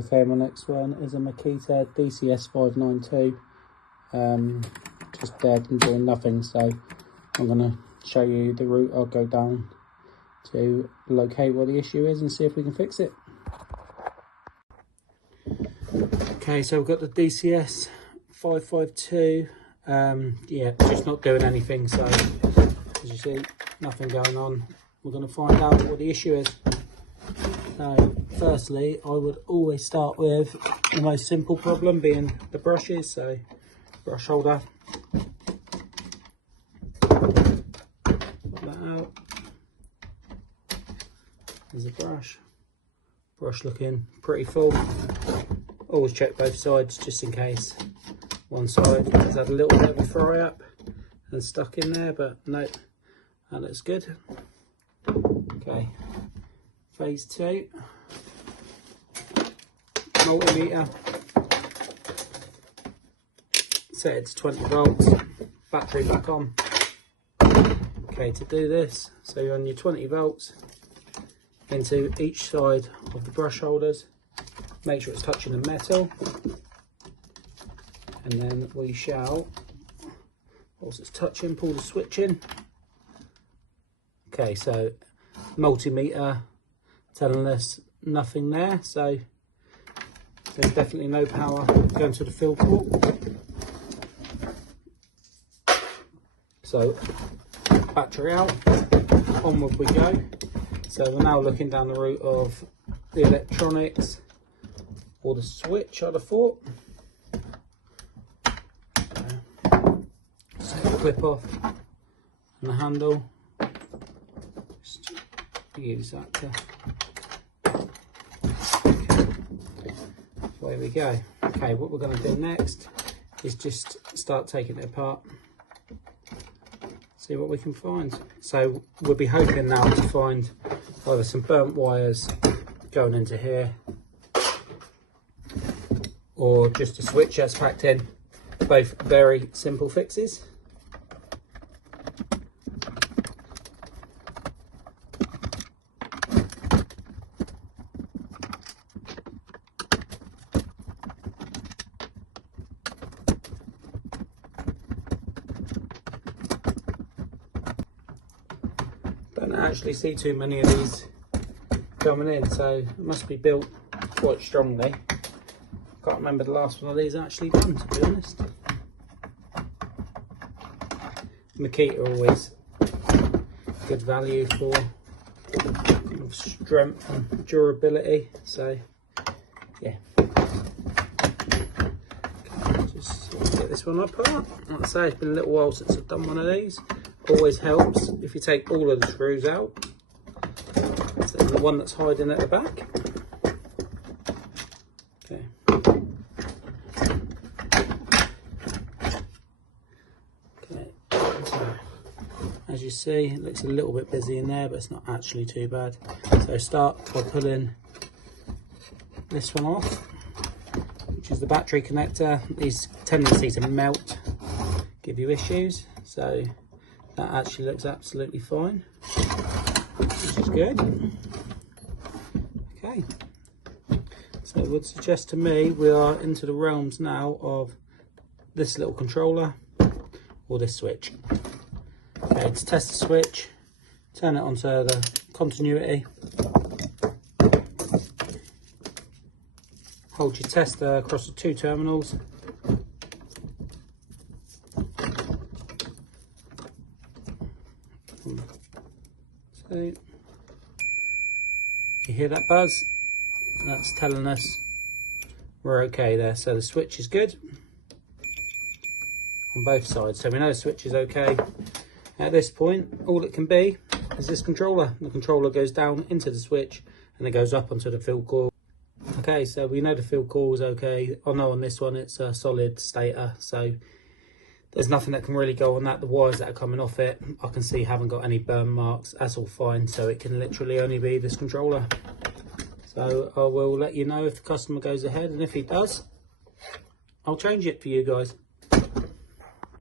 Okay, my next one is a Makita DCS592. Just dead and doing nothing, so I'm going to show you the route I'll go down to locate what the issue is and see if we can fix it. Okay, so we've got the DCS552. Yeah, just not doing anything, so as you see, nothing going on. We're going to find out what the issue is. So firstly, I would always start with the most simple problem being the brushes. So brush holder, put that out. There's a brush looking pretty full. Always check both sides just in case one side has had a little bit of a fry up and stuck in there, but no, that looks good. Okay, phase 2, multimeter, set it to 20 volts, battery back on. Okay, to do this, so you're on your 20 volts into each side of the brush holders, make sure it's touching the metal, and then we shall, whilst it's touching, pull the switch in. Okay, so multimeter telling us nothing there, so there's definitely no power going to the fill port. So battery out, onward we go. So we're now looking down the route of the electronics or the switch, I'd have thought. Just take the clip off and the handle. Just use that to. Okay. Away we go. Okay, what we're going to do next is just start taking it apart. See what we can find. So we'll be hoping now to find either some burnt wires going into here or just a switch that's packed in. Both very simple fixes. Don't actually see too many of these coming in, so it must be built quite strongly. Can't remember the last one of these actually done, to be honest. Makita are always good value for strength and durability, so yeah. Okay, just get this one apart. Like I say, it's been a little while since I've done one of these. Always helps if you take all of the screws out. So the one that's hiding at the back. Okay. Okay. So, as you see, it looks a little bit busy in there, but it's not actually too bad. So start by pulling this one off, which is the battery connector. These tendency to melt, give you issues. So that actually looks absolutely fine, which is good. Okay, so it would suggest to me we are into the realms now of this little controller or this switch. Okay, to test the switch, turn it onto the continuity. Hold your tester across the 2 terminals. So you hear that buzz? That's telling us we're okay there. So the switch is good on both sides. So we know the switch is okay. At this point, all it can be is this controller. The controller goes down into the switch and it goes up onto the field coil. Okay, so we know the field coil is okay. I know on this one it's a solid stator, so there's nothing that can really go on that. The wires that are coming off it, I can see haven't got any burn marks. That's all fine, so it can literally only be this controller. So I will let you know if the customer goes ahead, and if he does, I'll change it for you guys.